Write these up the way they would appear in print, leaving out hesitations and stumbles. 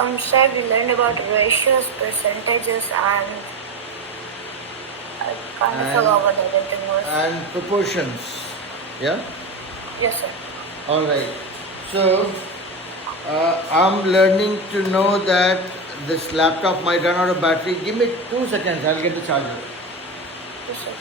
Sir, we learned about ratios, percentages, and I kind of forgot what the other thing was. And proportions. Yeah? Yes, sir. All right. So, I'm learning to know that this laptop might run out of battery. Give me 2 seconds, I'll get the charger. Yes, sir.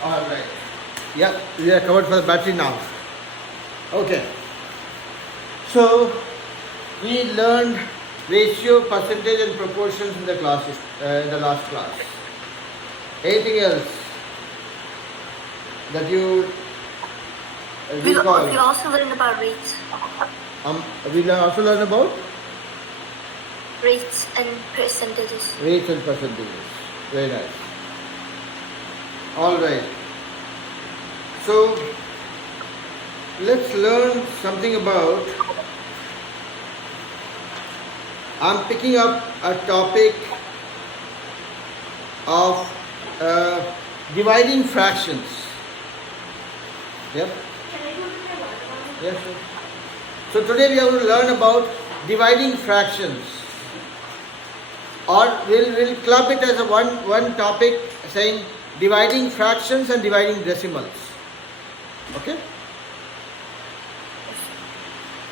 All right. Yeah, we are covered for the battery now. Okay. So, we learned ratio, percentage and proportions in the classes, in the last class. Anything else that you We recall? also learned about rates. We also learn about Rates and percentages. rates and percentages. Very nice. All right. So, let's learn something about. I'm picking up a topic of dividing fractions. Yep. Yes, sir. So today we are going to learn about dividing fractions, or we'll club it as a one topic, saying dividing fractions and dividing decimals. Okay.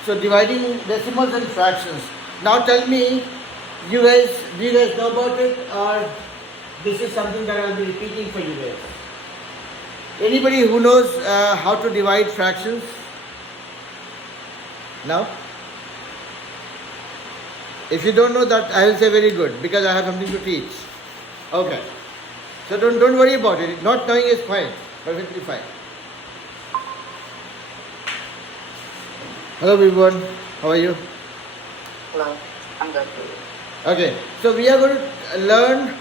So dividing decimals and fractions. Now tell me, do you guys know about it, or this is something that I'll be repeating for you guys? Anybody who knows how to divide fractions? No? If you don't know that, I will say very good, because I have something to teach. Okay. So don't worry about it. Not knowing is fine. Perfectly fine. Hello everyone. How are you? Hello, I'm good. Okay. So we are going to learn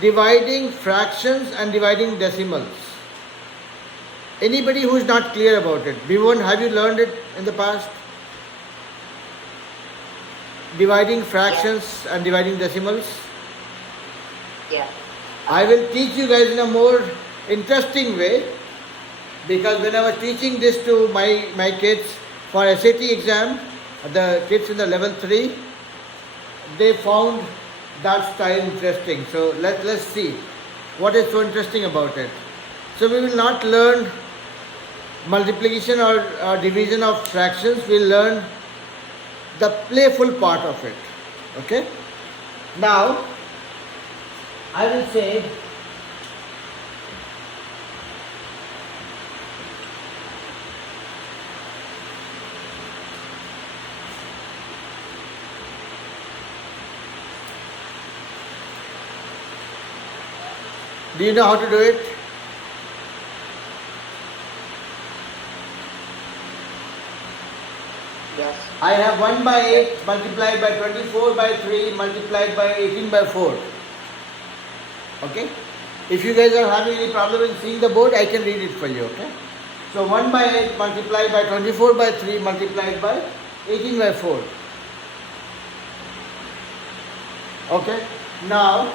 dividing fractions and dividing decimals. Anybody who is not clear about it? Bhuvan, have you learned it in the past? Dividing fractions and dividing decimals? Yeah. I will teach you guys in a more interesting way, because when I was teaching this to my kids for SAT exam, the kids in the level 3, they found that style interesting. So let's see what is so interesting about it. So we will not learn multiplication or division of fractions. We'll learn the playful part of it. Okay? Now, I will say do you know how to do it? Yes. I have 1 by 8 multiplied by 24 by 3 multiplied by 18 by 4. Okay? If you guys are having any problem in seeing the board, I can read it for you. Okay? So 1 by 8 multiplied by 24 by 3 multiplied by 18 by 4. Okay? Now,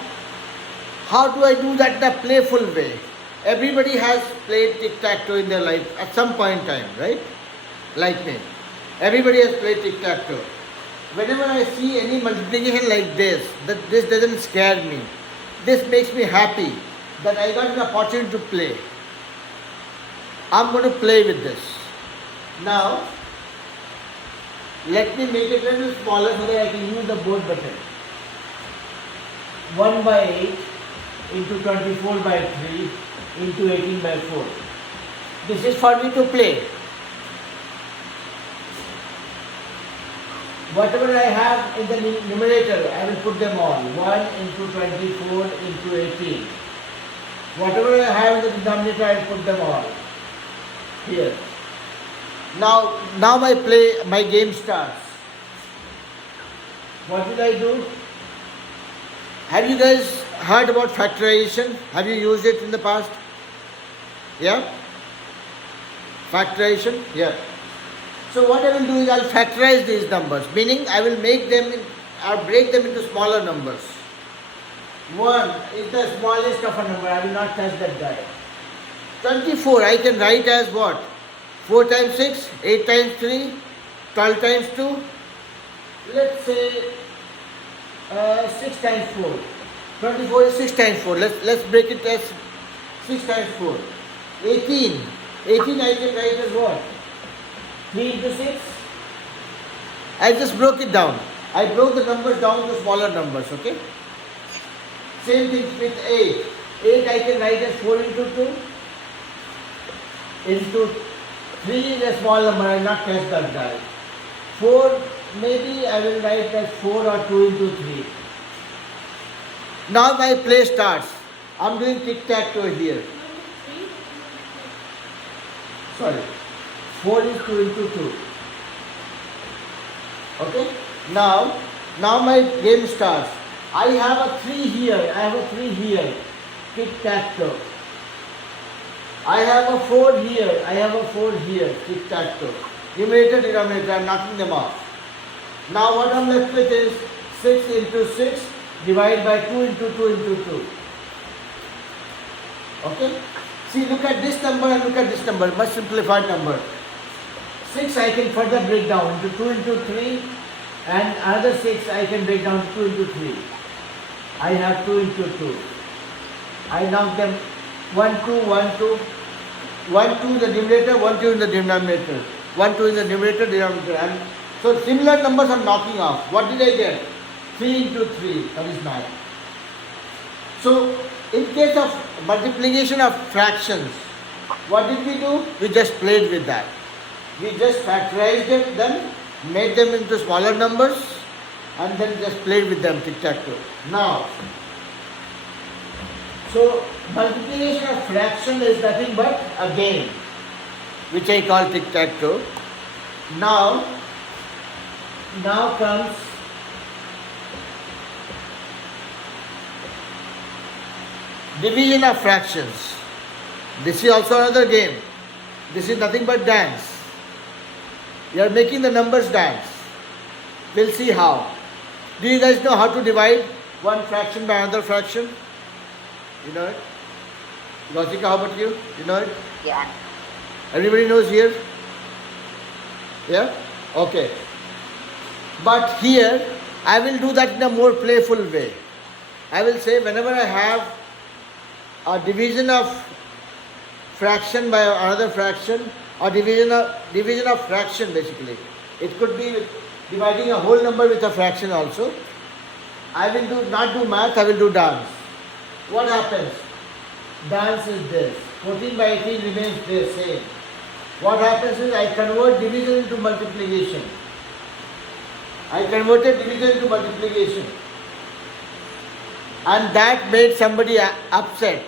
how do I do that in a playful way? Everybody has played tic-tac-toe in their life at some point in time, right? Like me. Everybody has played tic-tac-toe. Whenever I see any multiplication like this doesn't scare me. This makes me happy that I got an opportunity to play. I'm going to play with this. Now, let me make it a little smaller so that I can use the board button. 1 by 8 into 24 by 3 into 18 by 4. This is for me to play. Whatever I have in the numerator, I will put them all. 1 into 24 into 18. Whatever I have in the denominator, I will put them all here. Now my game starts. What did I do? Have you guys heard about factorization? Have you used it in the past? Yeah? Factorization? Yeah. So what I will do is I'll factorize these numbers, meaning I will make them, I'll break them into smaller numbers. 1 is the smallest of a number, I will not touch that guy. 24 I can write as what? 4 times 6, 8 times 3, 12 times 2, let's say 6 times 4. 24 is 6 times 4. Let's break it as 6 times 4. 18. 18 I can write as what? 3 into 6. I just broke it down. I broke the numbers down to smaller numbers, okay? Same thing with 8. 8 I can write as 4 into 2. Into 3 is a small number, I will not touch that guy. 4, maybe I will write as 4 or 2 into 3. Now my play starts. I am doing tic-tac-toe here. Sorry. 4 is 2 into 2. Okay? Now my game starts. I have a 3 here. I have a 3 here. Tic-tac-toe. I have a 4 here. I have a 4 here. Tic-tac-toe. Numerator, denominator. I am knocking them off. Now what I am left with is 6 into 6 divided by 2 into 2 into 2. Okay? See, look at this number and look at this number. Much simplified number. 6 I can further break down into 2 into 3 and another 6 I can break down to 2 into 3. I have 2 into 2. I knock them 1, 2, 1, 2. 1, 2 in the numerator, 1, 2 in the denominator. 1, 2 in the numerator, denominator. And so similar numbers are knocking off. What did I get? 3 into 3, that is 9. So in case of multiplication of fractions, what did we do? We just played with that. We just factorized them, made them into smaller numbers, and then just played with them tic-tac-toe. Now, so multiplication of fraction is nothing but a game, which I call tic-tac-toe. Now comes division of fractions. This is also another game. This is nothing but dance. You are making the numbers dance. We'll see how. Do you guys know how to divide one fraction by another fraction? You know it? Rosika, how about you? You know it? Yeah. Everybody knows here? Yeah? Okay. But here, I will do that in a more playful way. I will say whenever I have a division of fraction by another fraction, or division of fraction basically. It could be dividing a whole number with a fraction also. I will not do math, I will do dance. What happens? Dance is this. 14 by 18 remains the same. What happens is I convert division into multiplication. I converted division into multiplication. And that made somebody upset.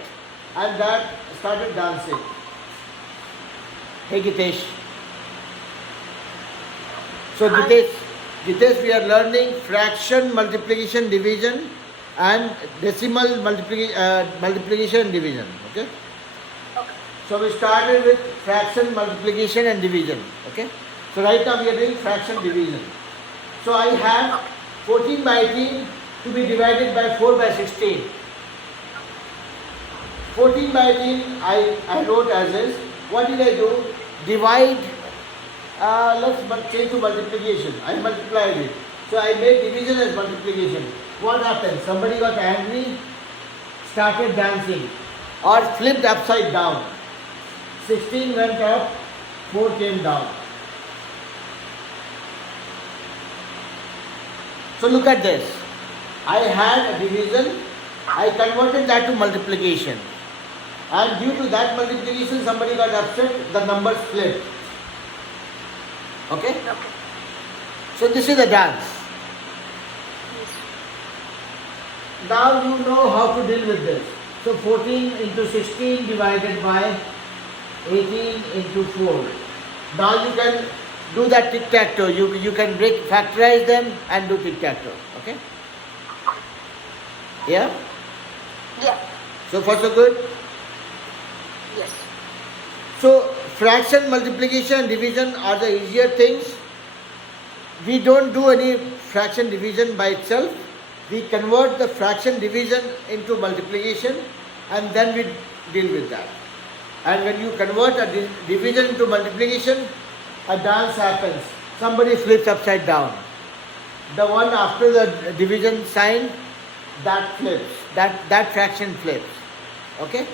And that started dancing. Hey Gitesh. So Gitesh, we are learning fraction, multiplication, division and decimal multiplication and division. Okay? So we started with fraction, multiplication and division. Okay? So right now we are doing fraction division. So I have 14 by 18 to be divided by 4 by 16. 14 by 18 I wrote as is. What did I do? Divide, let's change to multiplication. I multiplied it. So I made division as multiplication. What happened? Somebody got angry, started dancing or flipped upside down. 16 went up, 4 came down. So look at this. I had a division, I converted that to multiplication. And due to that multiplication, somebody got upset, the numbers flipped. Okay? So this is the dance. Now you know how to deal with this. So 14 into 16 divided by 18 into 4. Now you can do that tic-tac-toe. You can factorize them and do tic-tac-toe. Okay? Yeah? Yeah. So far so good? Yes. So fraction, multiplication and division are the easier things. We don't do any fraction division by itself. We convert the fraction division into multiplication and then we deal with that. And when you convert a division into multiplication, a dance happens. Somebody flips upside down. The one after the division sign, that flips. That fraction flips. Okay?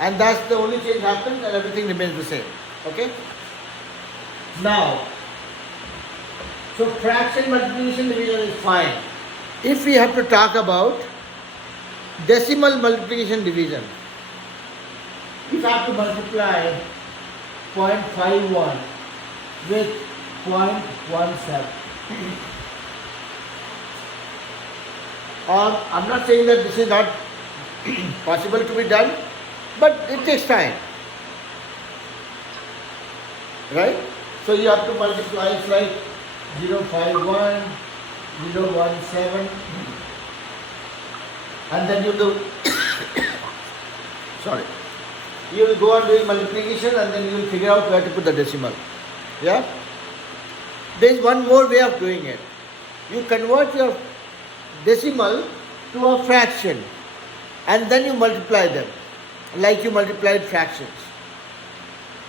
And that's the only change happens and everything remains the same. Okay? Now, so fraction, multiplication, division is fine. If we have to talk about decimal multiplication division, we have to multiply 0.51 with 0.17. I'm not saying that this is not possible to be done, but it takes time. Right? So you have to multiply, it's like 0.51, 0.17, and then you do, sorry, you will go on doing multiplication and then you will figure out where to put the decimal. Yeah? There is one more way of doing it. You convert your decimal to a fraction and then you multiply them like you multiplied fractions.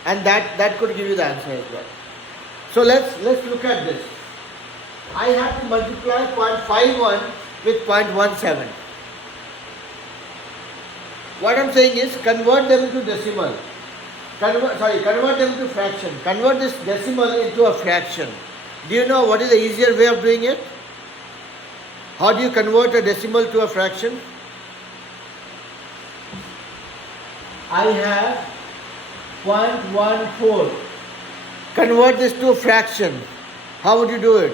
And that could give you the answer as well. So let's look at this. I have to multiply 0.51 with 0.17. What I'm saying is convert them into decimal. Convert them into fraction. Convert this decimal into a fraction. Do you know what is the easier way of doing it? How do you convert a decimal to a fraction? I have 0.14. Convert this to a fraction. How would you do it?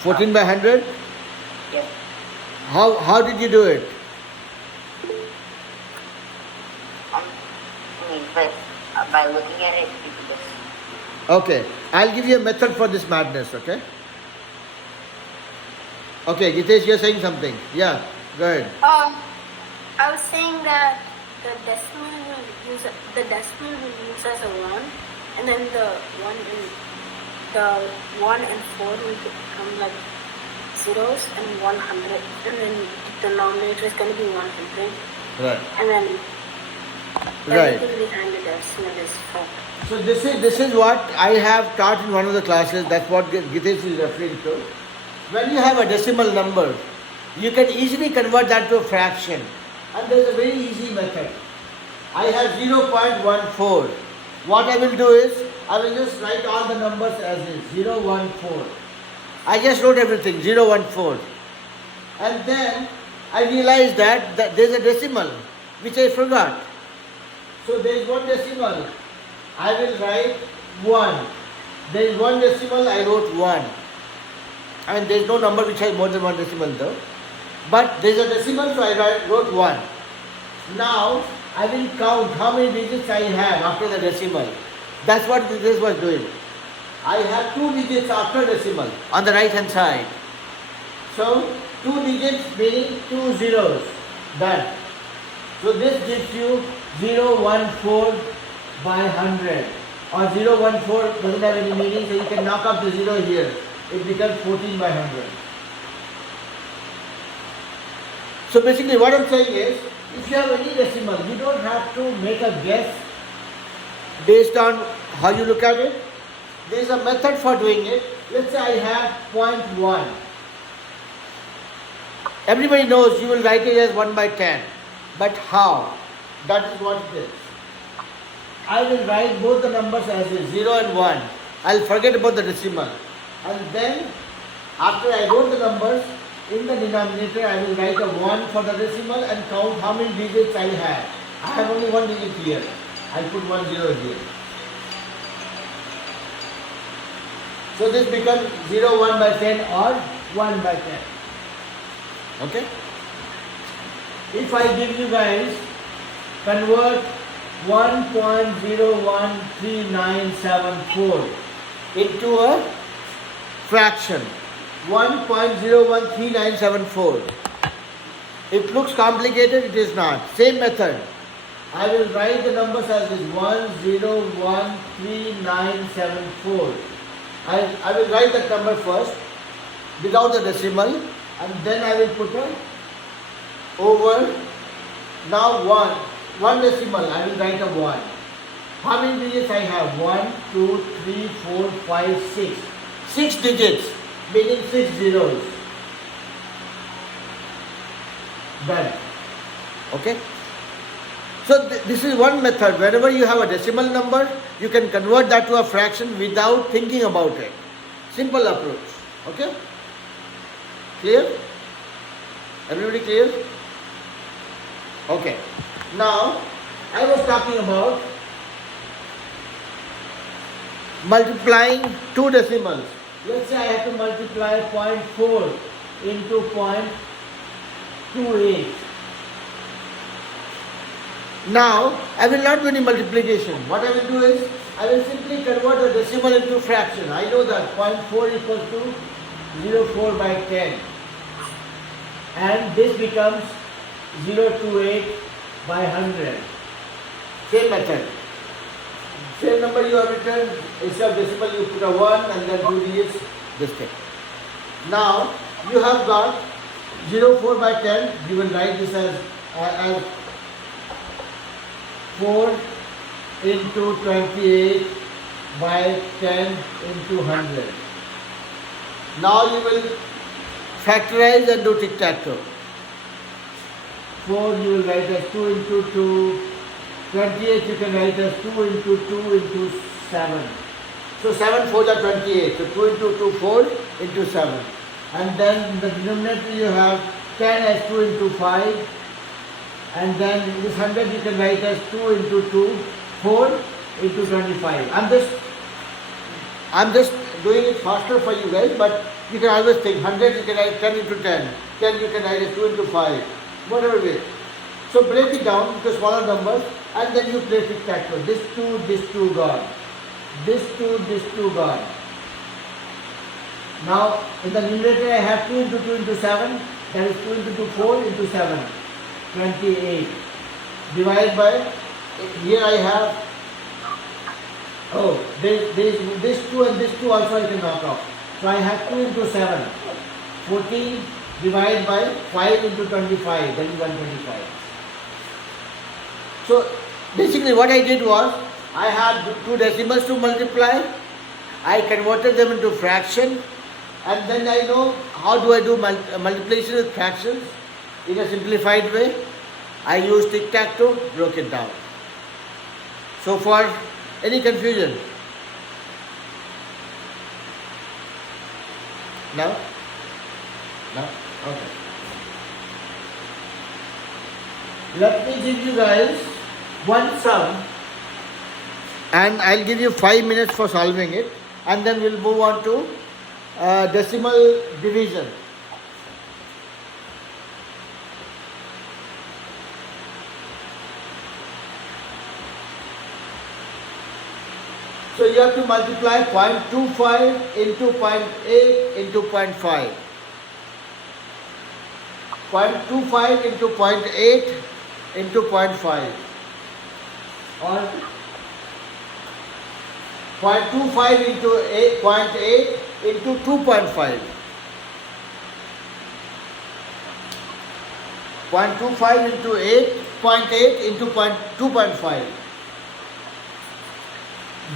14 by 100? Yeah. How did you do it? By looking at it, you could just... Okay, I'll give you a method for this madness, okay? Okay, Gitesh, you're saying something. Yeah, go ahead. I was saying that the decimal will use as a 1, and then the 1 and 4 will become like zeros and 100, and then the denominator is going to be 100, Right. and then Right. everything behind the decimal is 4. So this is what I have taught in one of the classes. That's what Gitesh is referring to. When you have a decimal number, you can easily convert that to a fraction. And there is a very easy method. I have 0.14. What I will do is, I will just write all the numbers as is, 014. I just wrote everything, 014. And then I realized that there is a decimal, which I forgot. So there is one decimal. I will write 1. There is one decimal, I wrote 1. And there is no number which has more than one decimal though. But there is a decimal, so I wrote 1. Now, I will count how many digits I have after the decimal. That's what this was doing. I have 2 digits after decimal on the right hand side. So, 2 digits meaning 2 zeros. Done. So this gives you 014 by 100. Or 014 doesn't have any meaning, so you can knock off the 0 here. It becomes 14 by 100. So basically what I'm saying is, if you have any decimal, you don't have to make a guess based on how you look at it. There is a method for doing it. Let's say I have 0.1. Everybody knows you will write it as 1 by 10. But how? That is what it is. I will write both the numbers as is, 0 and 1. I'll forget about the decimal. And then, after I wrote the numbers, in the denominator I will write a 1 for the decimal and count how many digits I have. I have only 1 digit here. I'll put 1 0 here. So this becomes 0, 1 by 10 or 1 by 10. Okay? If I give you guys convert 1.013974 into a fraction, 1.013974. It looks complicated, it is not. Same method. I will write the numbers as this 1013974. I will write that number first without the decimal, and then I will put a over. Now one decimal, I will write a 1. How many digits I have? 1, 2, 3, 4, 5, 6. 6 digits, meaning 6 zeros. Done. Okay? So this is one method. Whenever you have a decimal number, you can convert that to a fraction without thinking about it. Simple approach. Okay? Clear? Everybody clear? Okay. Now, I was talking about multiplying two decimals. Let's say I have to multiply 0.4 into 0.28. Now, I will not do any multiplication. What I will do is, I will simply convert a decimal into fraction. I know that 0.4 equals to 0.4 by 10. And this becomes 0.28 by 100. Same method. Same number you have written, instead of decimal you put a 1 and then 2 digits, this thing. Now, you have got 0.4 by 10, you will write this as 4 into 28 by 10 into 100. Now you will factorize and do tic-tac-toe. 4 you will write as 2 into 2. 28 you can write as 2 into 2 into 7. So 7 4s are 28. So 2 into 2, 4 into 7. And then in the denominator you have 10 as 2 into 5. And then this 100 you can write as 2 into 2, 4 into 25. I'm just doing it faster for you guys, but you can always think 100 you can write 10 into 10. 10 you can write as 2 into 5. Whatever way. So break it down into smaller numbers and then you play tic-tac-toe. This 2 gone. This 2 gone. Now in the numerator I have 2 into 2 into 7. That is 2 into 2, 4 into 7. 28. Divided by, here I have, this 2 and this 2 also I can knock off. So I have 2 into 7. 14 divided by 5 into 25. That is 125. So basically what I did was, I had two decimals to multiply. I converted them into fraction. And then I know how do I do multiplication with fractions. In a simplified way, I used tic-tac-toe, broke it down. So far, any confusion? No? No? Okay. Let me give you guys one sum and I'll give you 5 minutes for solving it, and then we'll move on to decimal division. So you have to multiply 0.25 into 0.8 into 0.5. 0.25 into 0.8 into 0.5. Or 0.25 into 0.8 into 2.5. 0.25 into 0.8 into 2.5.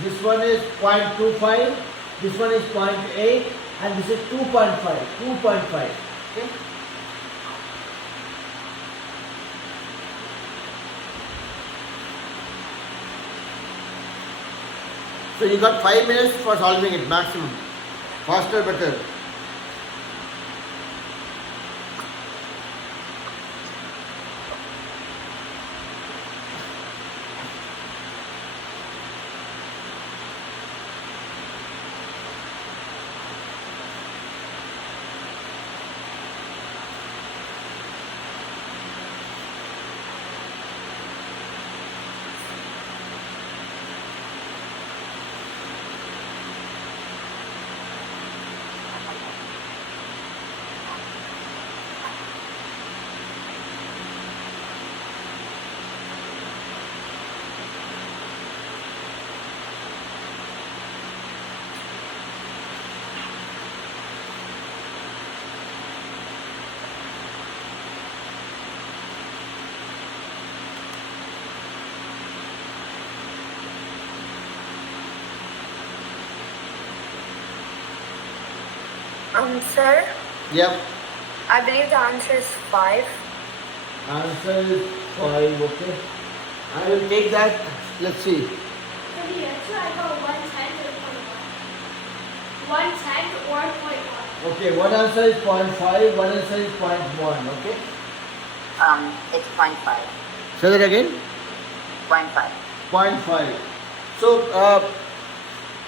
This one is 0.25, this one is 0.8, and this is 2.5. 2.5. Okay? So you got 5 minutes for solving it maximum. Faster, better. Sir, Yep. I believe the answer is 5. Answer is 5, okay. I will take that. Let's see. For the answer, I got 1/10 or 0.1. 1/10 or 0.1. Okay, one answer is 0.5, one answer is 0.1, okay. It's 0.5. Say that again. 0.5. 0.5. So,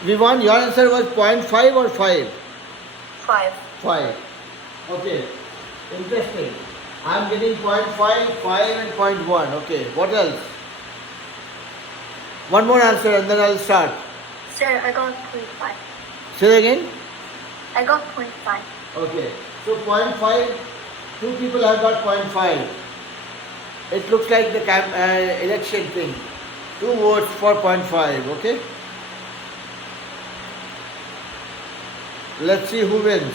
Vivan, your answer was 0.5 or 5? 5. 5. Okay, interesting. I'm getting 0.5, 5 and 0.1. Okay, what else? One more answer and then I'll start. Sir, I got 0.5. Say that again. I got 0.5. Okay, so 0.5, two people have got 0.5. It looks like the election thing. 2 votes for 0.5, okay? Let's see who wins.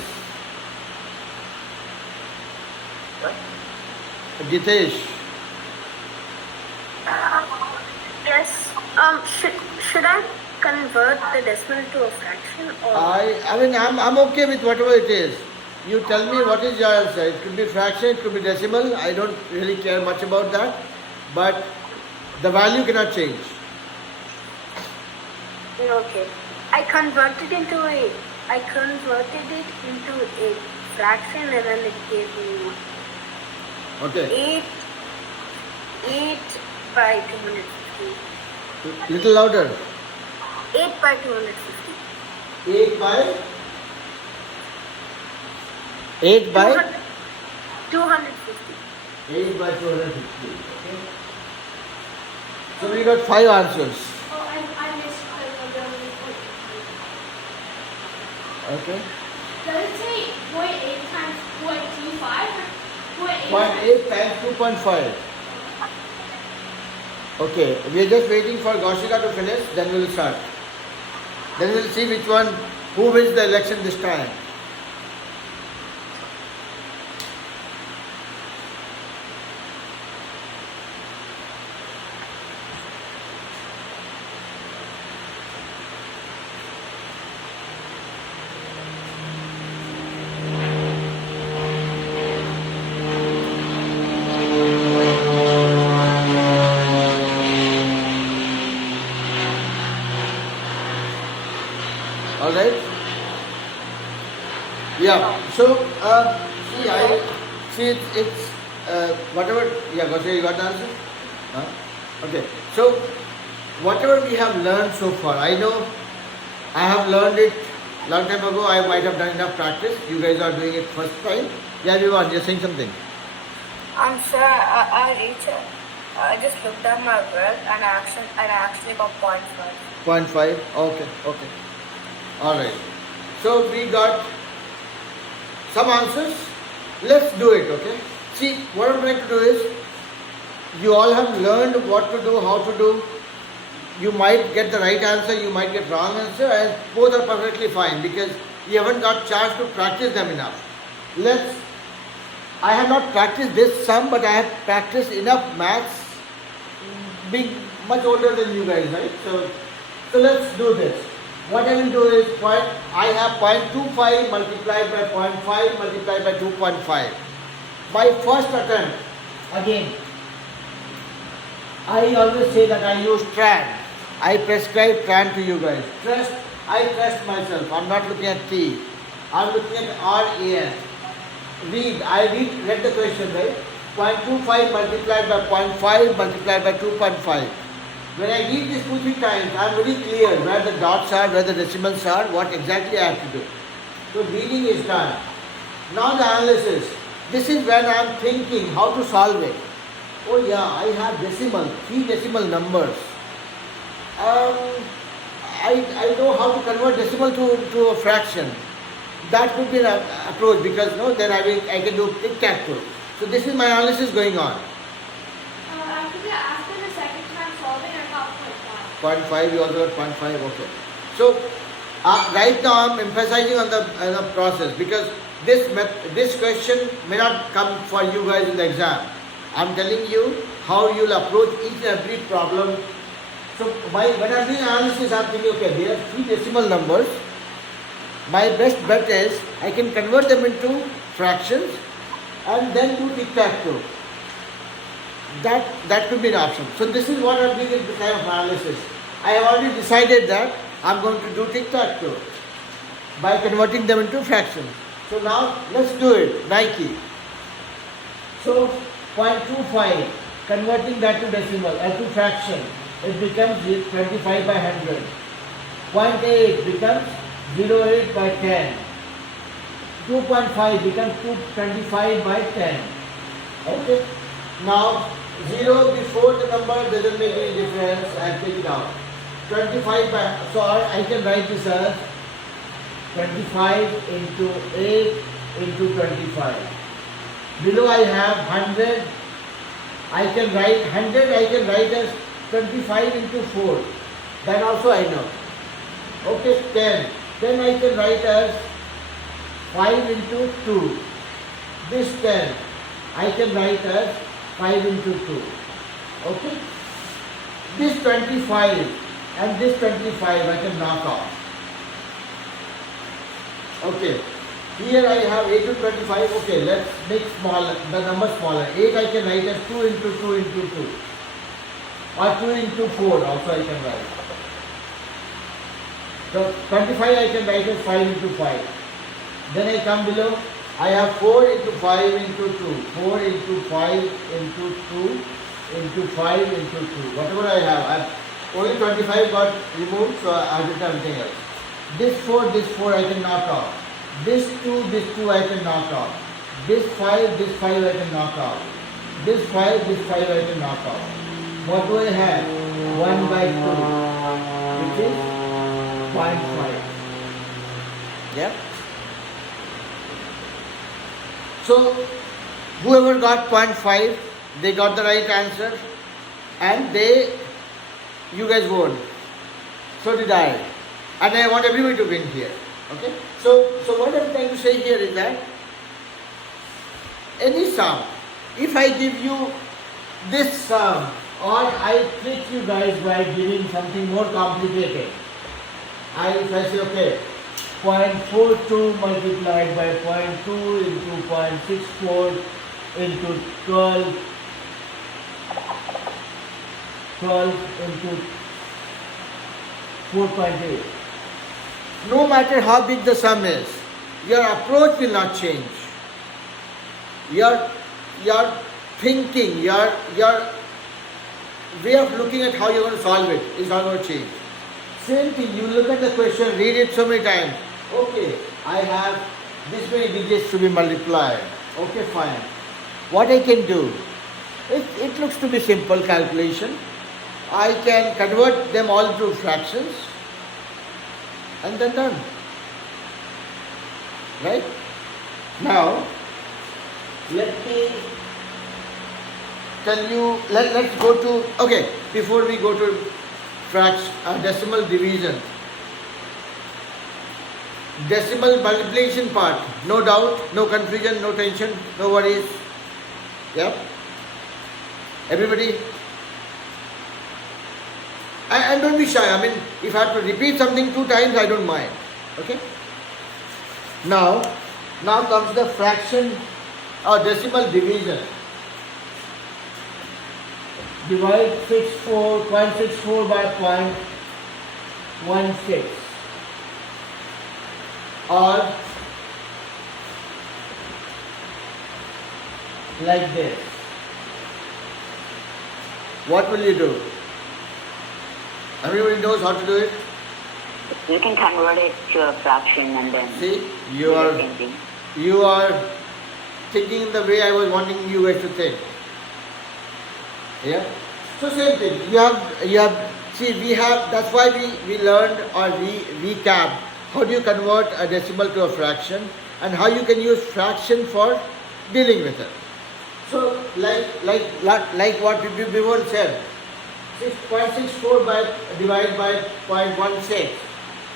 What? Gitesh. Yes. Should I convert the decimal to a fraction or? I mean, I'm okay with whatever it is. You tell me what is your answer. It could be fraction, it could be decimal. I don't really care much about that. But the value cannot change. Okay. I converted it into a fraction and then it gave me Okay. 8 by 250. Little louder. 8 by 250. 8 by? 8 by? 250. 8 by 250. Okay. So we got 5 answers. Oh, I missed the Okay. Does it say 0.8 times 0.25 or 0.8? 0.8 times 2.5. Okay, we are just waiting for Gaushika to finish, then we will start. Then we will see which one, who wins the election this time. All right. Yeah. So see, I see it's whatever. Yeah, Gaushika, you got the answer? Huh? Okay. So whatever we have learned so far, I know I have learned it long time ago. I might have done enough practice. You guys are doing it first time. Yeah, everyone, you're saying something. Sir, I just looked at my work and I actually got 0.5. 0.5. Okay. Okay. All right. So we got some answers. Let's do it. Okay. See, what I'm trying to do is, you all have learned what to do, how to do. You might get the right answer, you might get wrong answer, and both are perfectly fine because you haven't got chance to practice them enough. I have not practiced this sum, but I have practiced enough maths, being much older than you guys, right? So let's do this. What I will do is, I have 0.25 multiplied by 0.5 multiplied by 2.5. My first attempt, again, I always say that I use TRAN. I prescribe TRAN to you guys. I trust myself. I'm not looking at T. I'm looking at RAN. I read the question, right? 0.25 multiplied by 0.5 multiplied by 2.5. When I read this 2-3 times, I'm very clear where the dots are, where the decimals are, what exactly I have to do. So reading is done. Now the analysis. This is when I'm thinking how to solve it. Oh yeah, I have 3 decimal numbers. I know how to convert decimal to a fraction. That could be an approach because then I can do tic-tac-toe. So this is my analysis going on. After the second time solving, I got 0.5. 0.5, you also got 0.5, okay. So right now I'm emphasizing on the process because this question may not come for you guys in the exam. I'm telling you how you'll approach each and every problem. So when I'm doing analysis, I'm thinking, okay, there are 3 decimal numbers. my best bet is I can convert them into fractions and then do tic-tac-toe. That could be an option. So this is what I'm doing in the kind of analysis. I have already decided that I'm going to do tic-tac-toe by converting them into fractions. So now let's do it. Nike. So 0.25, converting that to decimal, to fraction, it becomes 25 by 100. 0.8 becomes 0.8 by 10. 2.5 becomes 225 by 10. Okay. Now 0 before the number doesn't make any difference. I take it out. 25 by, so I can write this as 25 into 8 into 25. Below I have 100. I can write 100. I can write as 25 into 4. That also I know. Okay, 10. Then I can write as 5 into 2. This 10 I can write as 5 into 2. Okay. This 25 and this 25 I can knock off. Okay. Here I have 8 to 25. Okay, let's make smaller, the number smaller. 8 I can write as 2 into 2 into 2. Or 2 into 4 also I can write. So 25 I can write as 5 into 5. Then I come below. I have 4 into 5 into 2. 4 into 5 into 2 into 5 into 2. Whatever I have. Only 25 got removed, so I have done everything else. This 4 I can knock off. This 2 I can knock off. This 5 I can knock off. This 5 I can knock off. What do I have? 1 by 2, which is 0.5. Yeah? So, whoever got 0.5, they got the right answer and you guys won. So did I. And I want everybody to win here. Okay? So what I'm trying to say here is that any sum, if I give you this sum or I trick you guys by giving something more complicated, if I say, okay, 0.42 multiplied by 0.2 into 0.64 into 12 into 4.8. No matter how big the sum is, your approach will not change. Your thinking, your way of looking at how you're going to solve it is not going to change. Same thing, you look at the question, read it so many times. Okay, I have this many digits to be multiplied. Okay, fine. What I can do, it looks to be simple calculation. I can convert them all to fractions and then done. Right? Now, let me tell you, let's go to, okay, before we go to decimal division. Decimal multiplication part, no doubt, no confusion, no tension, no worries. Yeah? Everybody? And don't be shy. I mean, if I have to repeat something 2 times, I don't mind. Okay? Now comes the fraction or decimal division. Divide 0.64 by 0.16. Or like this. What will you do? Everybody knows how to do it? You can convert it to a fraction and then See, you do are the same thing. thinking in the way I was wanting you guys to think. Yeah? So same thing. That's why we learned or we recapped how do you convert a decimal to a fraction and how you can use fraction for dealing with it. So like what we before said, 6.64 divided by 0.16.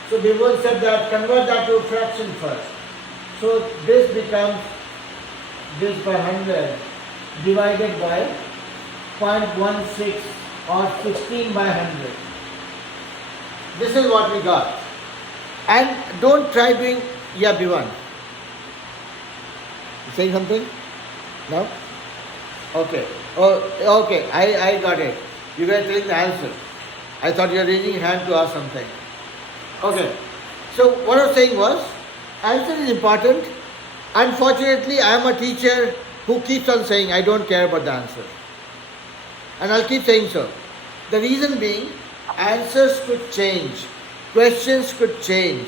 So before said that convert that to a fraction first. So this becomes this by 100 divided by 0.16 or 16 by 100. This is what we got. And don't try doing, yeah, Bhivan. You saying something? No? Okay. Oh, okay. I got it. You guys telling the answer. I thought you were raising your hand to ask something. Okay. So what I was saying was, answer is important. Unfortunately, I am a teacher who keeps on saying I don't care about the answer. And I'll keep saying so. The reason being, answers could change, questions could change,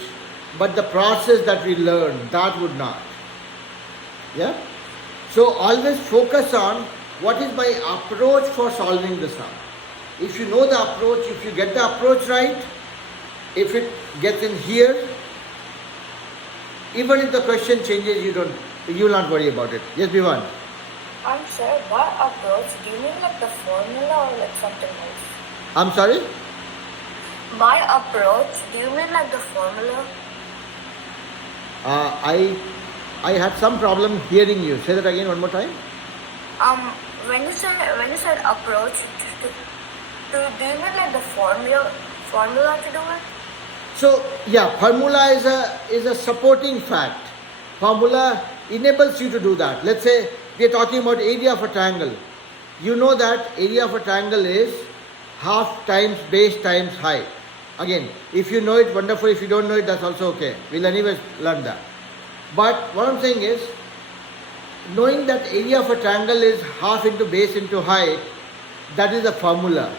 but the process that we learn, that would not. Yeah? So always focus on what is my approach for solving the sum. If you know the approach, if you get the approach right, if it gets in here, even if the question changes, you will not worry about it. Yes, Bhivan? Sir, what approach? Do you mean like the formula or like something else? I'm sorry? By approach, do you mean like the formula? I had some problem hearing you. Say that again one more time. When you said approach, do you mean like the formula to do it? So yeah, formula is a supporting fact. Formula enables you to do that. Let's say we are talking about area of a triangle. You know that area of a triangle is half times base times height. Again, if you know it, wonderful. If you don't know it, that's also okay. We'll anyways learn that. But what I'm saying is, knowing that area of a triangle is half into base into height, that is the formula.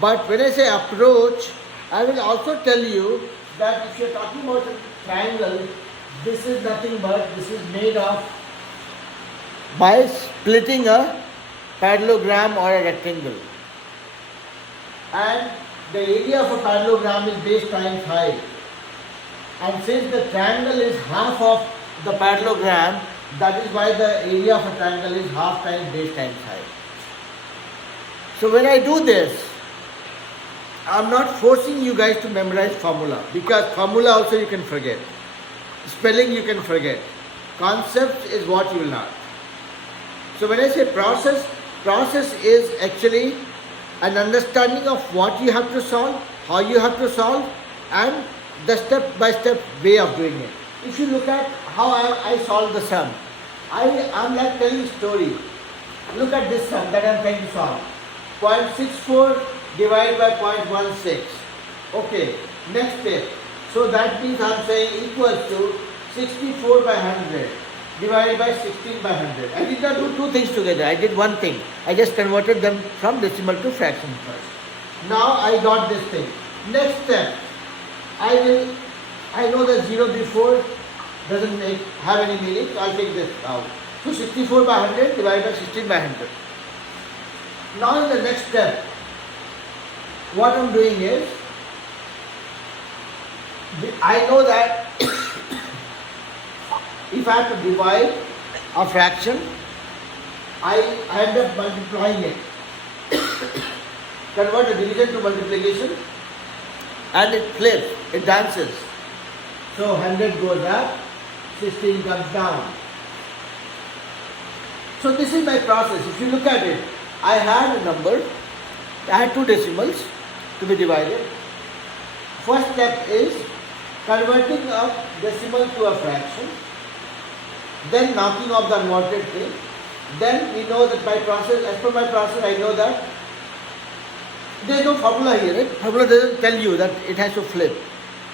But when I say approach, I will also tell you that if you're talking about a triangle, this is nothing but this is made of by splitting a parallelogram or a rectangle. And the area of a parallelogram is base times height. And since the triangle is half of the parallelogram, that is why the area of a triangle is half times base times height. So when I do this, I'm not forcing you guys to memorize formula, because formula also you can forget. Spelling you can forget. Concept is what you will not. So when I say process is actually an understanding of what you have to solve, how you have to solve, and the step-by-step way of doing it. If you look at how I solve the sum, I'm like telling a story. Look at this sum that I'm trying to solve. 0.64 divided by 0.16. Okay, next step. So that means I'm saying equals to 64 by 100 divided by 16 by 100. I did not do two things together. I did one thing. I just converted them from decimal to fraction first. Now I got this thing. Next step. I know that 0 before doesn't have any meaning, so I'll take this out. So 64 by 100 divided by 16 by 100. Now in the next step, what I'm doing is, I know that if I have to divide a fraction, I end up multiplying it. Convert a division to multiplication, and it flips, it dances. So 100 goes up, 16 comes down. So this is my process. If you look at it, I had a number, I had two decimals to be divided. First step is converting a decimal to a fraction, then knocking off the unwanted thing. Then we know that by process, as per my process, I know that there is no formula here. Right? Formula doesn't tell you that it has to flip.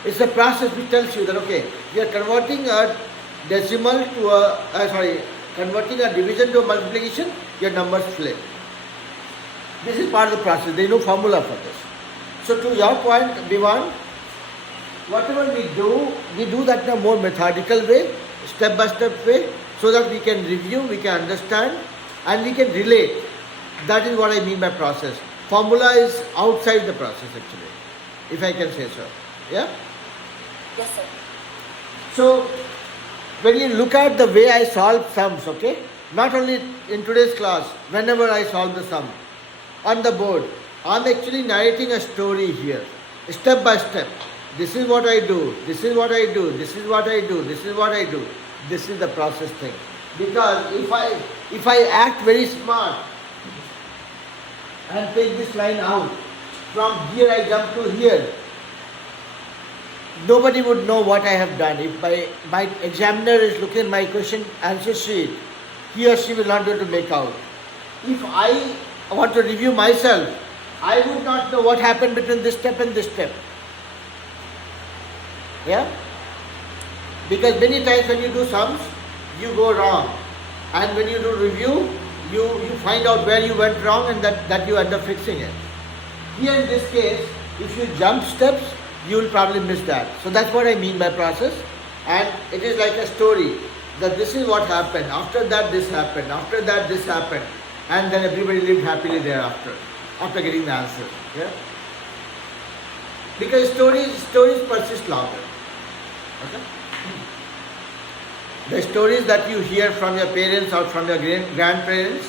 It's a process which tells you that, okay, we are converting a decimal to converting a division to a multiplication, your numbers flip. This is part of the process. There is no formula for this. So to your point, Bhivan, whatever we do that in a more methodical way, step-by-step way, so that we can review, we can understand, and we can relate. That is what I mean by process. Formula is outside the process actually, if I can say so. Yeah? Yes, sir. So, when you look at the way I solve sums, okay, not only in today's class, whenever I solve the sum, on the board, I'm actually narrating a story here, step by step. This is what I do, this is what I do, this is what I do, this is what I do. This is the process thing. Because if I act very smart and take this line out, from here I jump to here, nobody would know what I have done. If my examiner is looking at my question answer sheet, he or she will not be able to make out. If I want to review myself, I would not know what happened between this step and this step. Yeah? Because many times when you do sums, you go wrong. And when you do review, you find out where you went wrong and that you end up fixing it. Here in this case, if you jump steps, you will probably miss that. So that's what I mean by process. And it is like a story that this is what happened. After that, this happened. After that, this happened. And then everybody lived happily thereafter, after getting the answer. Yeah? Because stories persist longer. Okay? The stories that you hear from your parents or from your grandparents,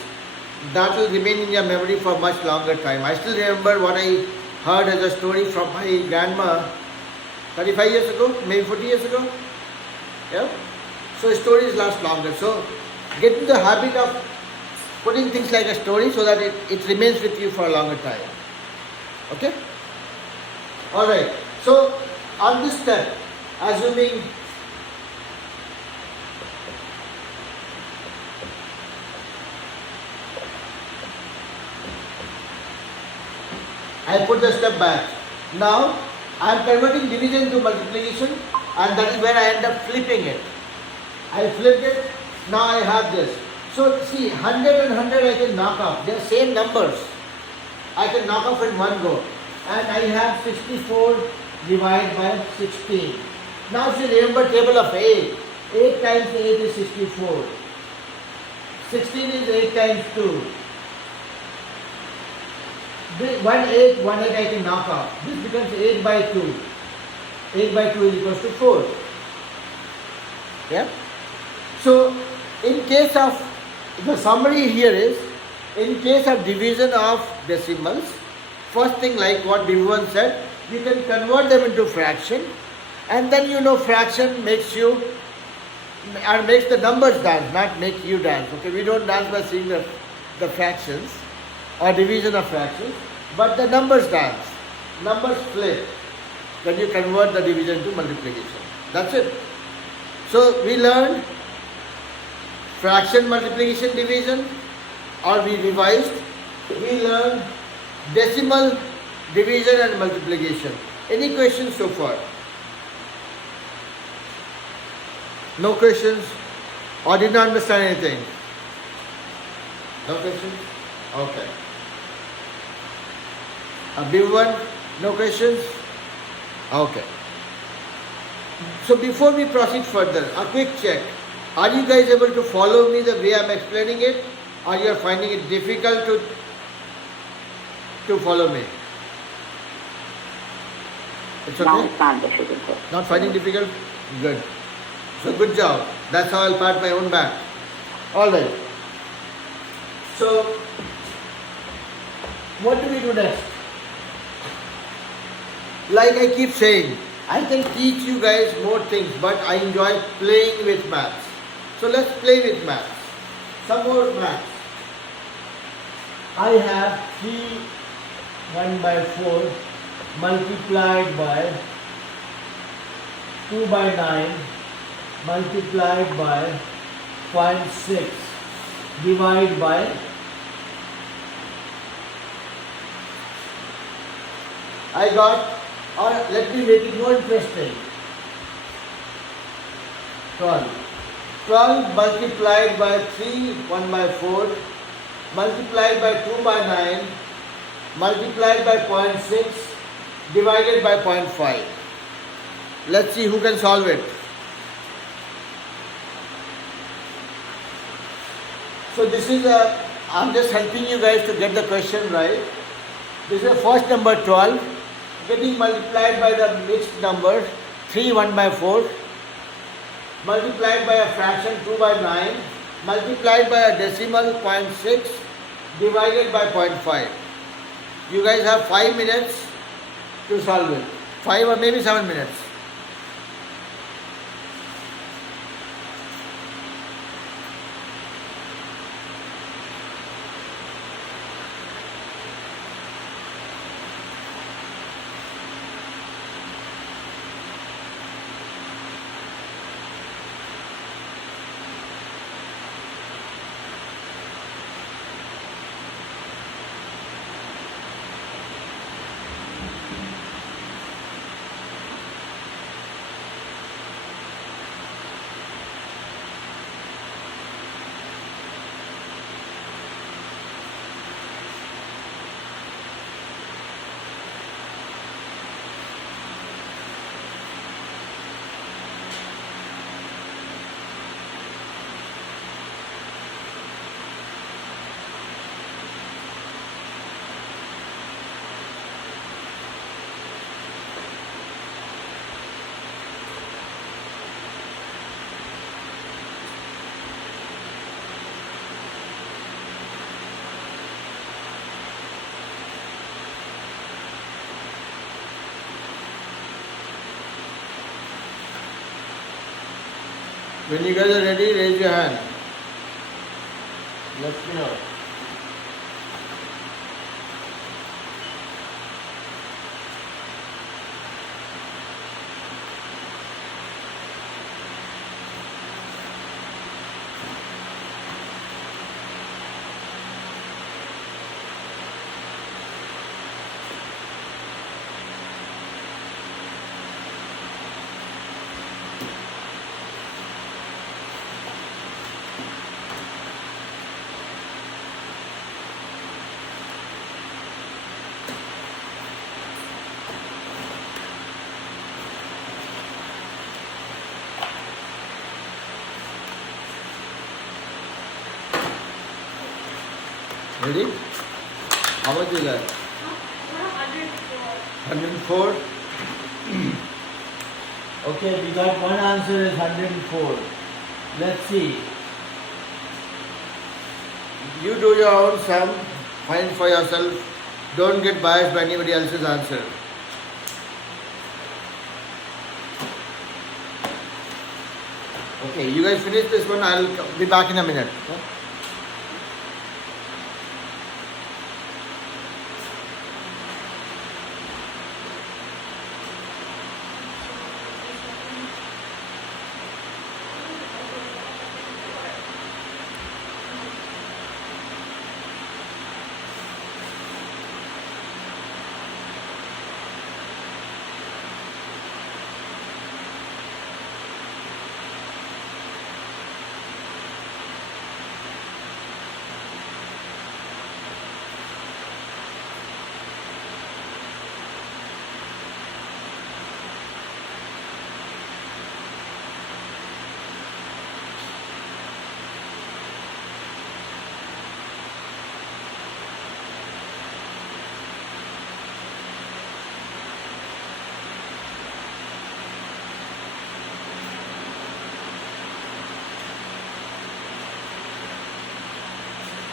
that will remain in your memory for much longer time. I still remember what I heard as a story from my grandma 35 years ago, maybe 40 years ago. Yeah? So stories last longer. So get into the habit of putting things like a story so that it remains with you for a longer time. Okay? Alright. So on this step, assuming I put the step back. Now I am converting division to multiplication, and that is where I end up flipping it. I flipped it, now I have this. So see, 100 and 100 I can knock off. They are same numbers. I can knock off in one go. And I have 64 divided by 16. Now if you remember table of 8. 8 times 8 is 64. 16 is 8 times 2. 1 8 I can knock off. This becomes 8 by 2. 8 by 2 is equals to 4. Yeah? So, in case of, the summary here is, in case of division of decimals, first thing like what Bhuvan said, you can convert them into fraction, and then you know fraction makes you, or makes the numbers dance, not make you dance. Okay, we don't dance by seeing the fractions or division of fractions, but the numbers dance. Numbers flip when you convert the division to multiplication. That's it. So we learned fraction multiplication division, or we revised. We learned decimal division and multiplication. Any questions so far? No questions? Or did not understand anything? No questions? Okay. A big one? No questions? Okay. So before we proceed further, a quick check. Are you guys able to follow me the way I am explaining it, or you are finding it difficult to follow me? It's okay? No, it's not difficult. Not finding difficult? Good. So good job. That's how I'll pat my own back. Alright. So, what do we do next? Like I keep saying, I can teach you guys more things, but I enjoy playing with maths. So let's play with maths. Some more maths. I have 3 1 by 4 multiplied by 2 by 9 multiplied by 0.6 divided by I got, or let me make it more interesting, 12. 12 multiplied by 3, 1 by 4, multiplied by 2 by 9, multiplied by 0.6, divided by 0.5. Let's see who can solve it. So this is I'm just helping you guys to get the question right. This is the first number 12, getting multiplied by the mixed number 3, 1 by 4, multiplied by a fraction 2 by 9, multiplied by a decimal 0.6, divided by 0.5. You guys have 5 minutes to solve it. 5 or maybe 7 minutes. When you guys are ready, raise your hand. Let me know. Ready? How much is that? 104. 104? Okay, we got one answer is 104. Let's see. You do your own sum, find for yourself. Don't get biased by anybody else's answer. Okay, you guys finish this one. I'll be back in a minute. Okay?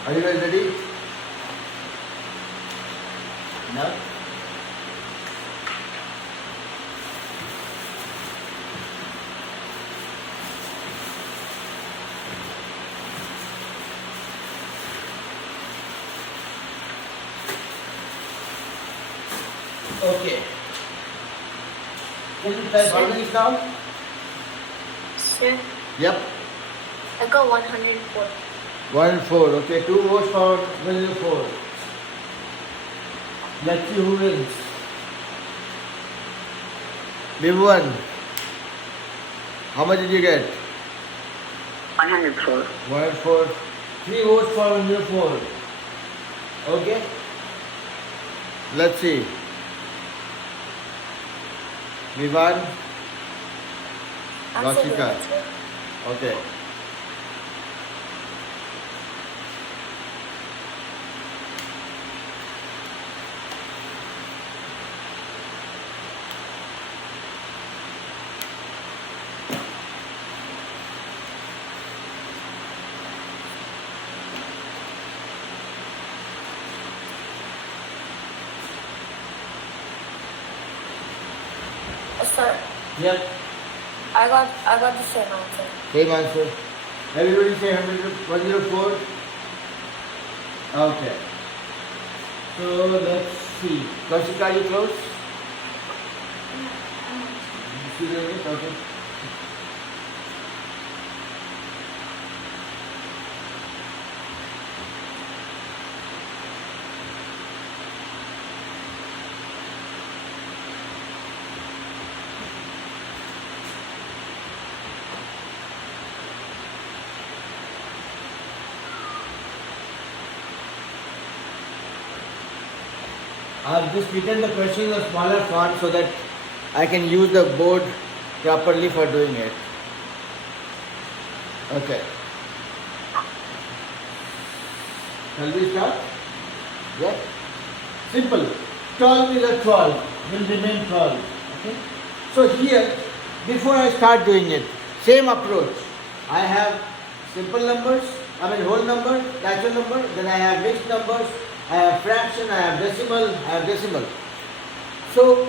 Are you guys ready? No? Okay. Can you try solving it now? Sir, Yep. I got 104. 104. Okay, 2 votes for 104. Let's see who wins. Bhuvan, how much did you get? 104. 104. 3 votes for 104. Okay. Let's see. Vivan, Rashika. Okay. Sir, Yep. I got the same answer. Same answer. Everybody say 104. Okay. So let's see. Rashika, you close? See the list? Okay. I've just written the question in a smaller font so that I can use the board properly for doing it. Okay. Shall we start? Yeah. Simple. 12 is a 12. Will remain 12. Okay. So here, before I start doing it, same approach. I have simple numbers, whole number, natural number, then I have mixed numbers, I have fraction, I have decimal, So,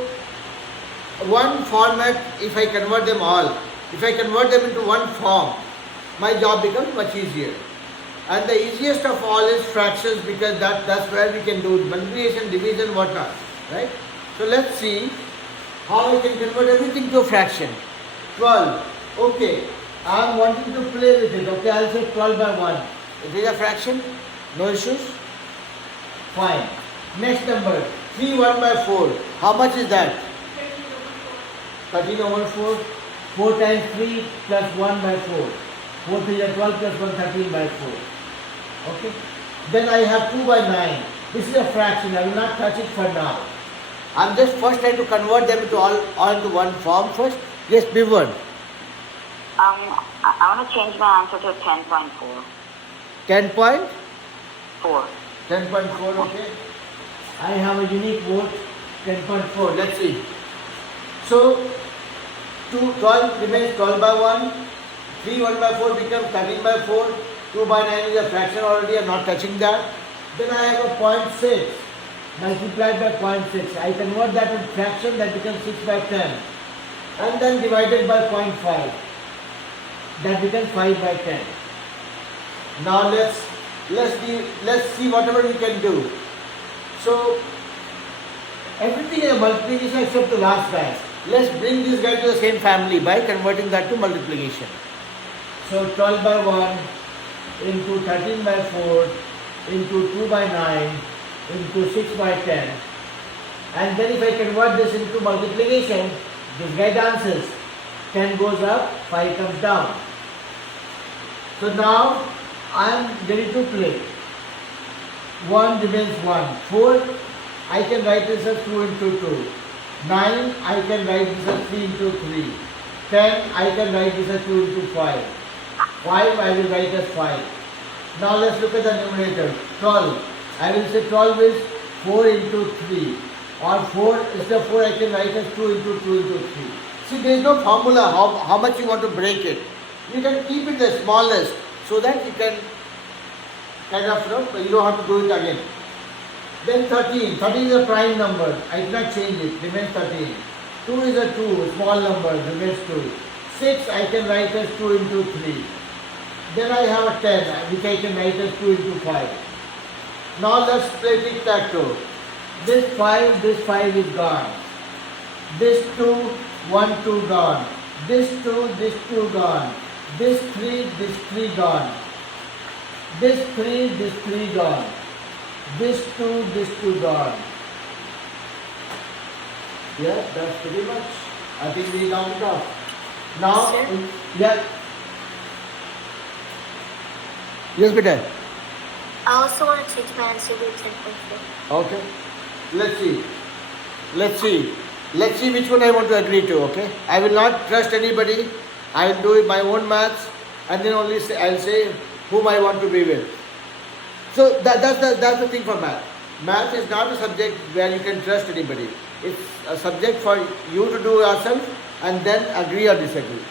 one format, if I convert them all, if I convert them into one form, my job becomes much easier. And the easiest of all is fractions, because that's where we can do multiplication, division, whatnot, right? So let's see how I can convert everything to a fraction. 12. Okay, I'm wanting to play with it. Okay, I'll say 12 by 1. It is a fraction, no issues. Fine. Next number, 3 1 by 4. How much is that? 13 over 4. 4 times 3 plus 1 by 4. 4 3 is 12 plus 1, 13 by 4. Okay. Then I have 2 by 9. This is a fraction. I will not touch it for now. I'm just first trying to convert them into all into one form first. Yes, Bivon. I want to change my answer to 10.4. 10.4. 4. 10.4, okay. I have a unique vote, 10.4. Let's see. So, 12 remains 12 by 1. 3 1 by 4 becomes 13 by 4. 2 by 9 is a fraction already. I'm not touching that. Then I have a 0.6 multiplied by 0.6. I convert that into fraction, that becomes 6 by 10. And then divided by 0.5. That becomes 5 by 10. Now let's see whatever we can do. So everything is a multiplication except the last guy. Let's bring this guy to the same family by converting that to multiplication. So 12 by 1 into 13 by 4 into 2 by 9 into 6 by 10. And then if I convert this into multiplication, this guy dances. 10 goes up, 5 comes down. So now I am ready to play. 1 remains 1. 4, I can write this as 2 into 2. 9, I can write this as 3 into 3. 10, I can write this as 2 into 5. 5, I will write as 5. Now let's look at the numerator. 12. I will say 12 is 4 into 3. Or 4, instead of 4, I can write as 2 into 2 into 3. See, there is no formula how much you want to break it. You can keep it the smallest so that you can kind of, you don't have to do it again. Then 13. 13 is a prime number. I cannot change it. Remains 13. 2 is a 2, small number. Remains 2. 6 I can write as 2 into 3. Then I have a 10 which I can write as 2 into 5. Now let's play tic-tac-toe. This 5 is gone. This 2, 1, 2 gone. This 2 gone. This 3 gone. This 3 gone. This 2 gone. Yeah, that's pretty much. I think we round it off. Now, Sir? yeah. Yes, better. I also want to change my answer to 10.4. Okay. Let's see which one I want to agree to, okay? I will not trust anybody. I will do it my own maths and then only I'll say whom I want to be with. So that's the thing for math. Math is not a subject where you can trust anybody. It's a subject for you to do yourself and then agree or disagree.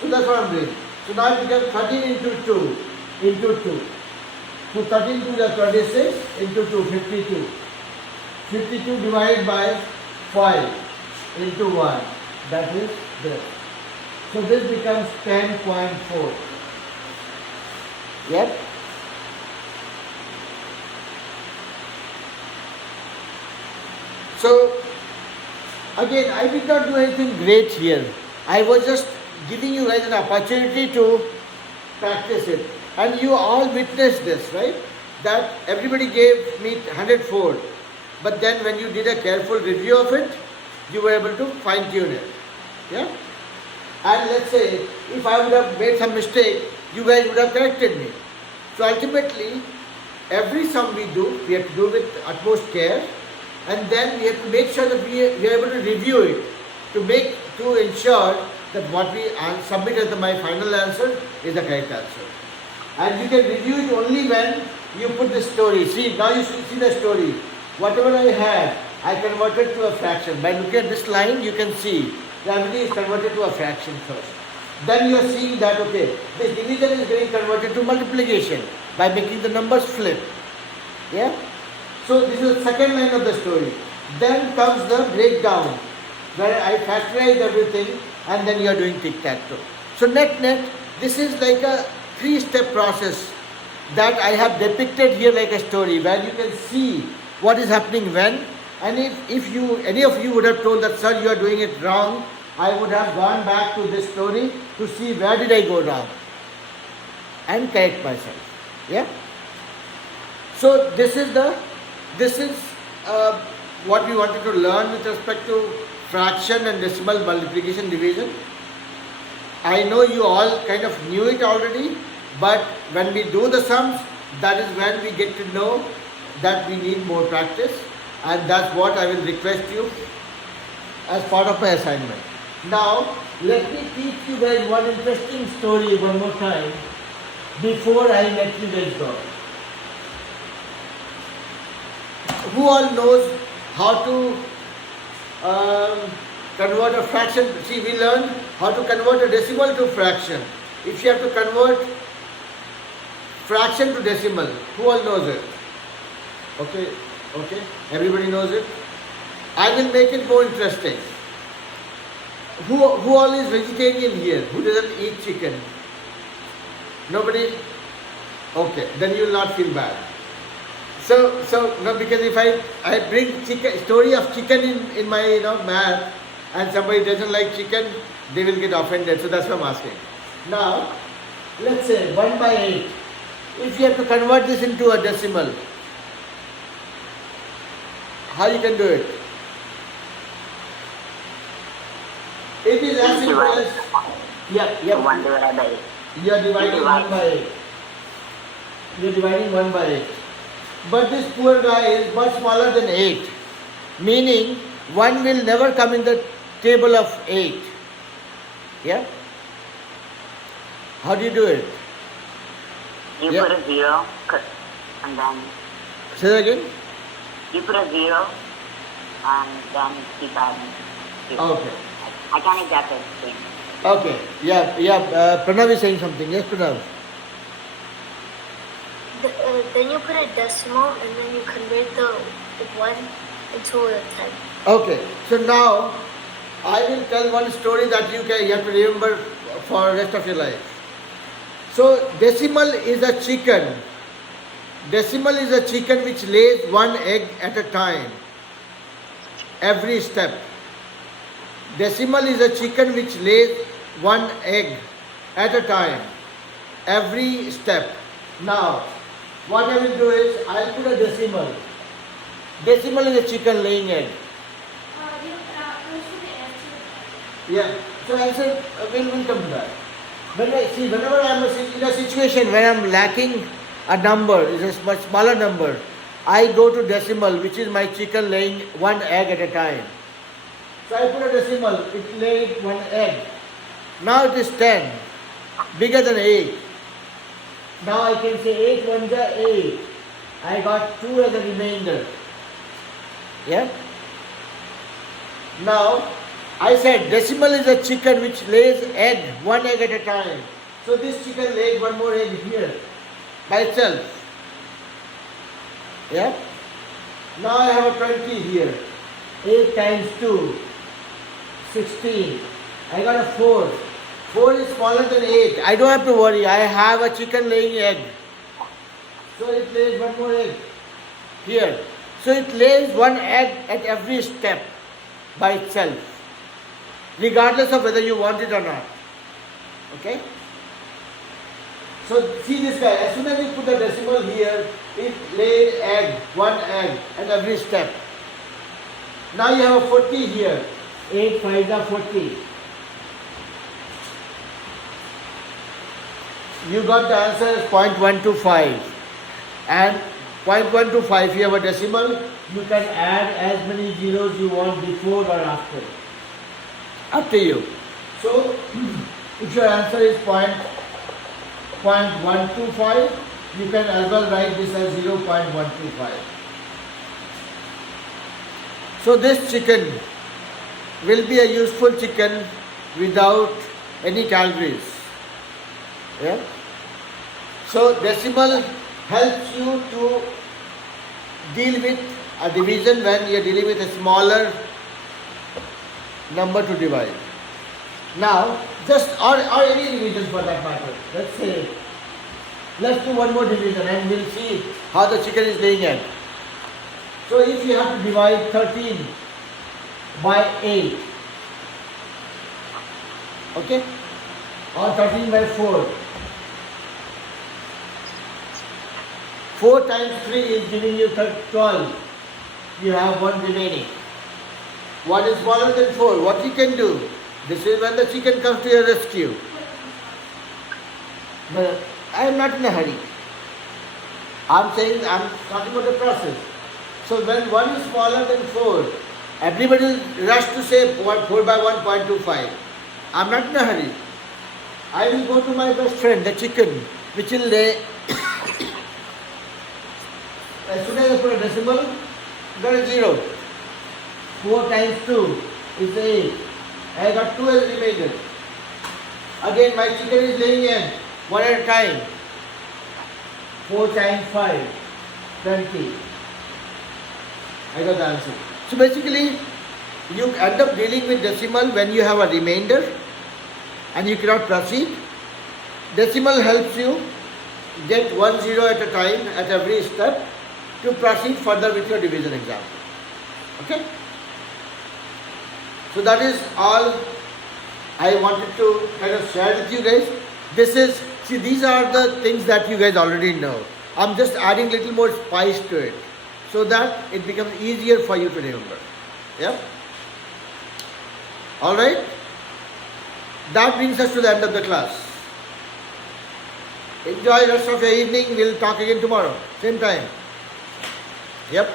So that's what I'm doing. So now it becomes 13 into 2 into 2. So 13 to the 26 into 2, 52. 52 divided by 5 into 1. That is this. So this becomes 10.4. Yep. So again, I did not do anything great here. I was just giving you guys an opportunity to practice it. And you all witnessed this, right? That everybody gave me 104. But then when you did a careful review of it, you were able to fine tune it. Yeah? And let's say, if I would have made some mistake, you guys would have corrected me. So ultimately, every sum we do, we have to do with utmost care. And then we have to make sure that we are able to review it to ensure that what we submit as my final answer is the correct answer. And you can review it only when you put the story. See, now you see the story. Whatever I had, I converted to a fraction. By looking at this line, you can see that everything is converted to a fraction first. Then you are seeing that, okay, this division is getting converted to multiplication by making the numbers flip. Yeah? So this is the second line of the story. Then comes the breakdown, where I factorize everything and then you are doing tic-tac-toe. So net, this is like a 3-step process that I have depicted here like a story where you can see what is happening when. And if any of you would have told that, sir, you are doing it wrong, I would have gone back to this story to see where did I go wrong and correct myself. Yeah. So this is what we wanted to learn with respect to fraction and decimal multiplication division. I know you all kind of knew it already, but when we do the sums, that is when we get to know that we need more practice, and that's what I will request you as part of my assignment. Now, let me teach you guys one interesting story one more time before I let you guys go. Who all knows how to convert a fraction? See, we learned how to convert a decimal to fraction. If you have to convert fraction to decimal, who all knows it? Okay, everybody knows it. I will make it more interesting. Who all is vegetarian here? Who doesn't eat chicken? Nobody? Okay, then you will not feel bad. So no, because if I bring story of chicken in my math, and somebody doesn't like chicken, they will get offended. So that's what I'm asking. Now, let's say 1 by 8. If you have to convert this into a decimal, how you can do it? It is as simple as 1 divided by 8. you are dividing 1 by 8. You are dividing 1 by 8. But this poor guy is much smaller than 8, meaning 1 will never come in the table of 8. Yeah? How do you do it? You Yeah. put a 0, and then Say that again? you put a 0, and then keep adding. Okay. I can't exactly explain. Okay. Pranav is saying something. Yes, Pranav. Then you put a decimal and then you convert the 1 into a 10. Okay. So now I will tell one story that you have to remember for the rest of your life. So decimal is a chicken. Decimal is a chicken which lays 1 egg at a time. Every step. Decimal is a chicken which lays 1 egg at a time. Every step. Now, what I will do is, I will put a decimal. Decimal is a chicken laying egg. Yeah. So answer will come to that. Whenever I am in a situation where I am lacking a number, is a much smaller number, I go to decimal, which is my chicken laying 1 egg at a time. So I put a decimal, it laid 1 egg. Now it is 10, bigger than 8. Now I can say 8 ones are 8. I got 2 as a remainder. Yeah? Now, I said decimal is a chicken which lays egg, 1 egg at a time. So this chicken laid 1 more egg here by itself. Yeah? Now I have a 20 here. 8 times 2, 16. I got a 4. 4 is smaller than 8. I don't have to worry. I have a chicken laying egg. So it lays 1 more egg here. So it lays 1 egg at every step by itself, regardless of whether you want it or not. Okay? So see this guy. As soon as you put the decimal here, it laid egg, 1 egg at every step. Now you have a 40 here. 8 5 are 40. You got the answer as 0.125. And 0.125, you have a decimal, you can add as many zeros you want before or after. Up to you. So, if your answer is 0.125, you can as well write this as 0.125. So this chicken will be a useful chicken without any calories. Yeah? So decimal helps you to deal with a division when you are dealing with a smaller number to divide. Now, just or any division for that matter. Let's do one more division and we'll see how the chicken is laying egg. So if you have to divide 13 by 8, okay, or 13 by 4, 4 times 3 is giving you 12. You have one remaining. What is smaller than 4? What you can do? This is when the chicken comes to your rescue. But I am not in a hurry. I'm talking about the process. So when 1 is smaller than 4, everybody will rush to say 4 by 1.25. I'm not in a hurry. I will go to my best friend, the chicken, which will lay. As soon as I put a decimal, got a 0. 4 times 2 is 8. I got 2 as remainder. Again, my chicken is laying egg one at a time. 4 times 5, 20. I got the answer. So basically, you end up dealing with decimal when you have a remainder and you cannot proceed. Decimal helps you get 1 0 at a time at every step to proceed further with your division exam. Okay? So that is all I wanted to kind of share with you guys. These are the things that you guys already know. I'm just adding little more spice to it so that it becomes easier for you to remember. Yeah? Alright? That brings us to the end of the class. Enjoy the rest of your evening. We'll talk again tomorrow. Same time. Yep.